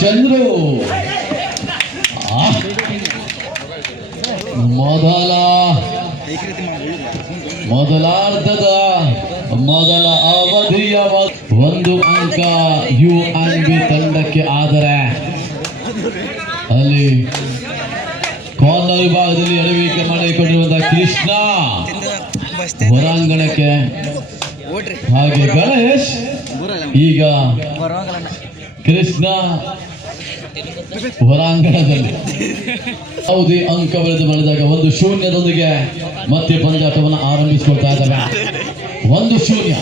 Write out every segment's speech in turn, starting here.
ಚಂದ್ರು ಮೊದಲಾರ್ಧದ ಮೊದಲ ಅವಧಿಯ ಒಂದು ಅಂಕ UNB ತಂಡಕ್ಕೆ. ಆದರೆ ಅಲ್ಲಿ ಕಾರ್ನರ್ ವಿಭಾಗದಲ್ಲಿ ಎಡವಿಕೆ ಮಾಡಿಕೊಂಡಿರುವಂತಹ ಕೃಷ್ಣ ಹೊರಾಂಗಣಕ್ಕೆ. ಹಾಗೆ ಗಣೇಶ್ ಈಗ ಕೃಷ್ಣ ಹೊರಾಂಗಣದಲ್ಲಿ ಯಾವುದೇ ಅಂಕ ಬರೆದು ಮಾಡಿದಾಗ 1-0 ಮತ್ತೆ ಪಂದ್ಯಾಟವನ್ನು ಆರಂಭಿಸಿಕೊಳ್ತಾ ಇದ್ದಾರೆ. 1-0.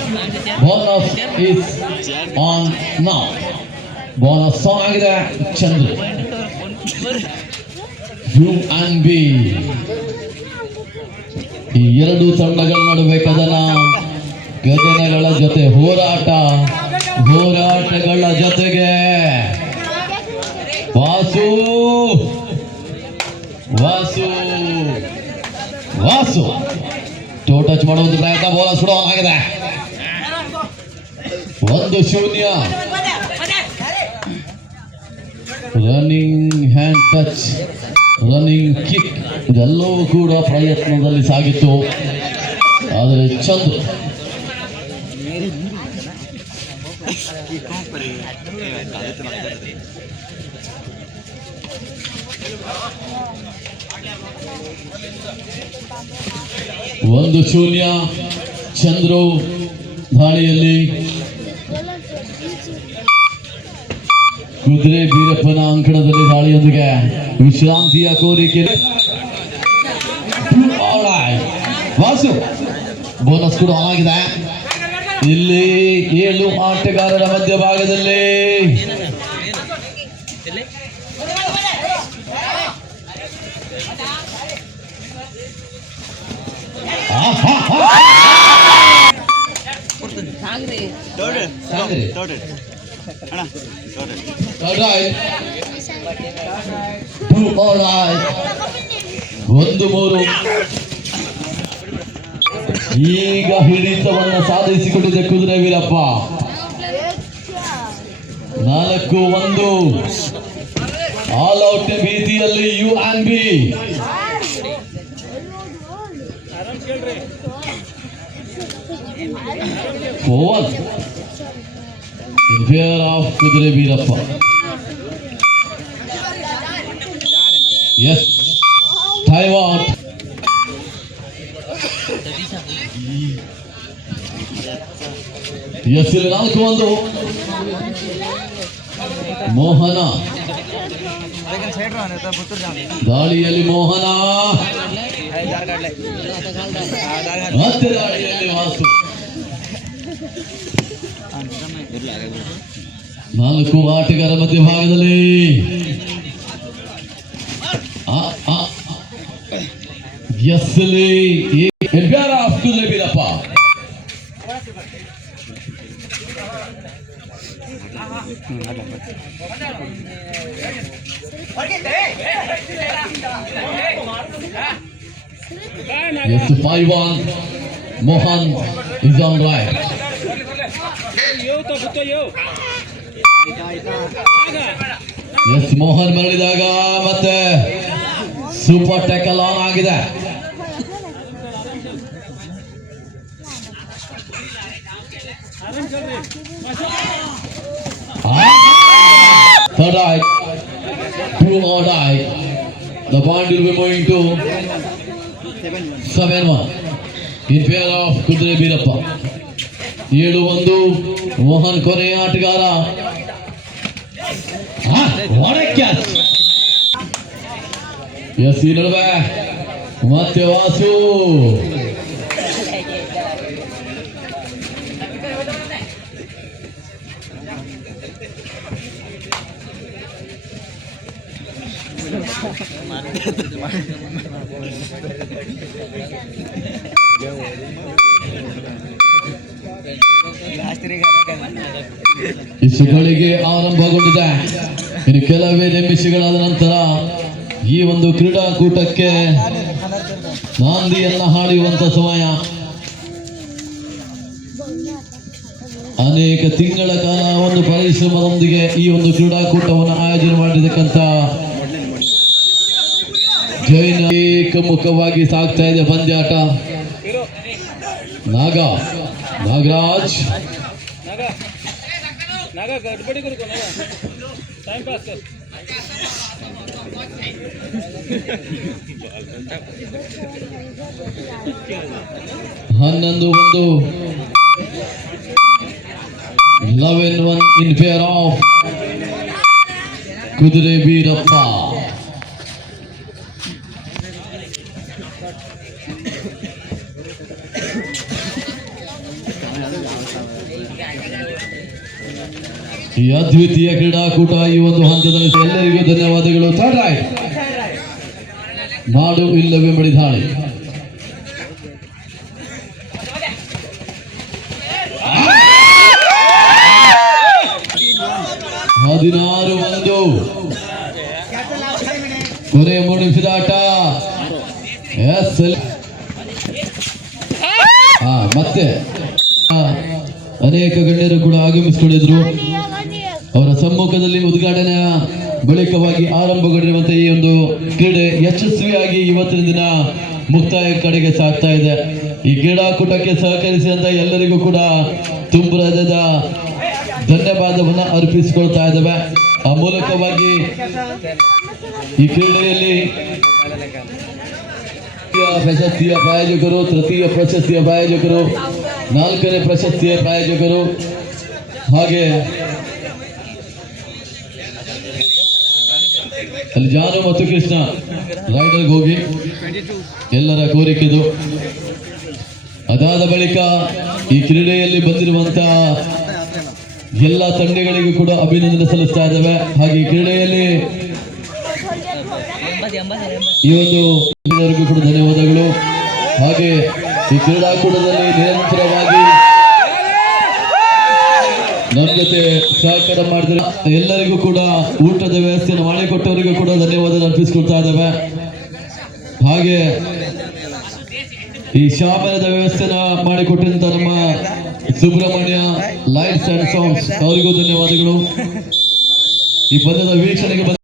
Bonus is on now. Bonus song ಆಗಿದೆ ಚಂದ್ರು. UNB ಈ ಎರಡು ತಂಡಗಳ ನಡುವೆ ಗಗನಗಳ ಜೊತೆ ಹೋರಾಟಗಳ ಜೊತೆಗೆ ವಾಸು ಟೋ ಟಚ್ ಮಾಡುವಂತ ಪ್ರಯತ್ನ. ಬೋಲ ಸುಡೋ ಆಗಿದೆ. 1-0. Running hand touch, running kick ಇದೆಲ್ಲವೂ ಕೂಡ ಪ್ರಯತ್ನದಲ್ಲಿ ಸಾಗಿತ್ತು. ಆದರೆ ಚಂದ್ರು ಒಂದು 0. ಚಂದ್ರು ದಾಳಿಯಲ್ಲಿ ಕುದುರೆ ಬೀರಪ್ಪನ ಅಂಕಣದಲ್ಲಿ ದಾಳಿಯೊಂದಿಗೆ ವಿಶ್ರಾಂತಿಯ ಕೋರಿಕೆ. ವಾಸು ಬೋನಸ್ ಕೂಡ ಆಗಿದೆ. ಇಲ್ಲಿ 7 ಆಟಗಾರರ ಮಧ್ಯಭಾಗದಲ್ಲಿ ಒಂದು 3. ಈಗ ಹಿಡಿತವನ್ನು ಸಾಧಿಸಿಕೊಂಡಿದೆ ಕುದುರೆ ವೀರಪ್ಪ. 4-1 ಆಲ್ ಔಟ್ ಭೀತಿಯಲ್ಲಿ UNB. In favor of ಕುದುರೆ Veerappa. Yes, time out. Yes, 4-1 ಮೋಹನ ದಾಳಿಯಲ್ಲಿ ಮೋಹನ, ಮತ್ತೆ ದಾಳಿಯಲ್ಲಿ ವಾಸು. 4 ಆಟಗಾರ ಮಧ್ಯಭಾಗದಲ್ಲಿ ಕುದುರೆ Beerappa. Yes, 5-1 Mohan is on right. Yes, Mohan ಮರಳಿದಾಗ ಮತ್ತೆ ಸೂಪರ್ ಟ್ಯಾಕಲ್ ಆನ್ ಆಗಿದೆ. Third eye, 2 more die. The point will be moving to 7-1 in favor of ಕುದುರೆ ಬೀರಪ್ಪ. 7-1 ಮೋಹನ್ ಕೊನೆಯ ಆಟಗಾರ. ಎಸ್ ಈ ನಡುವೆ ಮತ್ತೆ ವಾಸು. ಇಸುಗಳಿಗೆ ಆರಂಭಗೊಂಡಿದೆ. ಇನ್ನು ಕೆಲವೇ ನಿಮಿಷಗಳಾದ ನಂತರ ಈ ಒಂದು ಕ್ರೀಡಾಕೂಟಕ್ಕೆ ನಾಂದಿಯನ್ನ ಹಾಡುವಂತ ಸಮಯ. ಅನೇಕ ತಿಂಗಳ ಕಾಲ ಒಂದು ಪರಿಶ್ರಮದೊಂದಿಗೆ ಈ ಒಂದು ಕ್ರೀಡಾಕೂಟವನ್ನು ಆಯೋಜನೆ ಮಾಡಿರ್ತಕ್ಕಂಥ ಜೈನ ಏಕಮುಖವಾಗಿ ಸಾಗ್ತಾ ಇದೆ ಪಂದ್ಯಾಟ. ನಾಗರಾಜ್ ಹನ್ನೊಂದು 11-1 in favor of ಕುದುರೆ ಬೀರಪ್ಪ. ಈ ಅದ್ವಿತೀಯ ಕ್ರೀಡಾಕೂಟ ಈ ಒಂದು ಹಂತದಲ್ಲಿ ಎಲ್ಲರಿಗೂ ಧನ್ಯವಾದಗಳು. ನಾಡು ಇಲ್ಲವೇ ಮಡಿದಾಳಿ. ಹದಿನಾರು ಕೊನೆ 3 ನಿಮಿಷದ ಆಟ. ಮತ್ತೆ ಅನೇಕ ಗಣ್ಯರು ಕೂಡ ಆಗಮಿಸಿಕೊಂಡಿದ್ರು. ಅವರ ಸಮ್ಮುಖದಲ್ಲಿ ಉದ್ಘಾಟನೆಯ ಬಳಿಕವಾಗಿ ಆರಂಭಗೊಂಡಿರುವಂತಹ ಈ ಒಂದು ಕ್ರೀಡೆ ಯಶಸ್ವಿಯಾಗಿ ಇವತ್ತಿನ ದಿನ ಮುಕ್ತಾಯ ಕಡೆಗೆ ಸಾಗ್ತಾ ಇದೆ. ಈ ಕ್ರೀಡಾಕೂಟಕ್ಕೆ ಸಹಕರಿಸಿದಂತ ಎಲ್ಲರಿಗೂ ಕೂಡ ತುಂಬ ಹೃದಯದ ಧನ್ಯವಾದವನ್ನು ಅರ್ಪಿಸಿಕೊಳ್ತಾ ಇದ್ದೇವೆ. ಆ ಮೂಲಕವಾಗಿ ಈ ಕ್ರೀಡೆಯಲ್ಲಿ ಪ್ರಶಸ್ತಿಯ ಪ್ರಾಯೋಜಕರು, ತೃತೀಯ ಪ್ರಶಸ್ತಿಯ ಪ್ರಾಯೋಜಕರು, 4ನೇ ಪ್ರಶಸ್ತಿಯ ಪ್ರಾಯೋಜಕರು, ಹಾಗೆ ಅಲ್ಲಿ ಜಾನು ಮತ್ತು ಕೃಷ್ಣ ರೈಡರ್ಗೆ ಹೋಗಿ ಎಲ್ಲರ ಕೋರಿಕೆದು. ಅದಾದ ಬಳಿಕ ಈ ಕ್ರೀಡೆಯಲ್ಲಿ ಬಂದಿರುವಂತಹ ಎಲ್ಲ ತಂಡಗಳಿಗೂ ಕೂಡ ಅಭಿನಂದನೆ ಸಲ್ಲಿಸ್ತಾ ಇದ್ದೇವೆ. ಹಾಗೆ ಈ ಕ್ರೀಡೆಯಲ್ಲಿ ಈ ಒಂದು ಕೂಡ ಧನ್ಯವಾದಗಳು. ಹಾಗೆ ಈ ಕ್ರೀಡಾಕೂಟದಲ್ಲಿ ನಿರಂತರವಾಗಿ ನಮ್ಮ ಜೊತೆ ಸಹಕಾರ ಮಾಡಿದ್ರೆ ಎಲ್ಲರಿಗೂ ಕೂಡ ಊಟದ ವ್ಯವಸ್ಥೆಯನ್ನು ಮಾಡಿಕೊಟ್ಟವರಿಗೂ ಕೂಡ ಧನ್ಯವಾದ ಅರ್ಪಿಸಿಕೊಳ್ತಾ ಇದ್ದೇವೆ. ಹಾಗೆ ಈ ಶಾಮರದ ವ್ಯವಸ್ಥೆನ ಮಾಡಿಕೊಟ್ಟಂತ ನಮ್ಮ ಸುಬ್ರಹ್ಮಣ್ಯ ಲೈಟ್ಸ್ ಅಂಡ್ ಸೌಂಡ್ಸ್ ಅವರಿಗೂ ಧನ್ಯವಾದಗಳು. ಈ ಪಂದ್ಯದ ವೀಕ್ಷಣೆಗೆ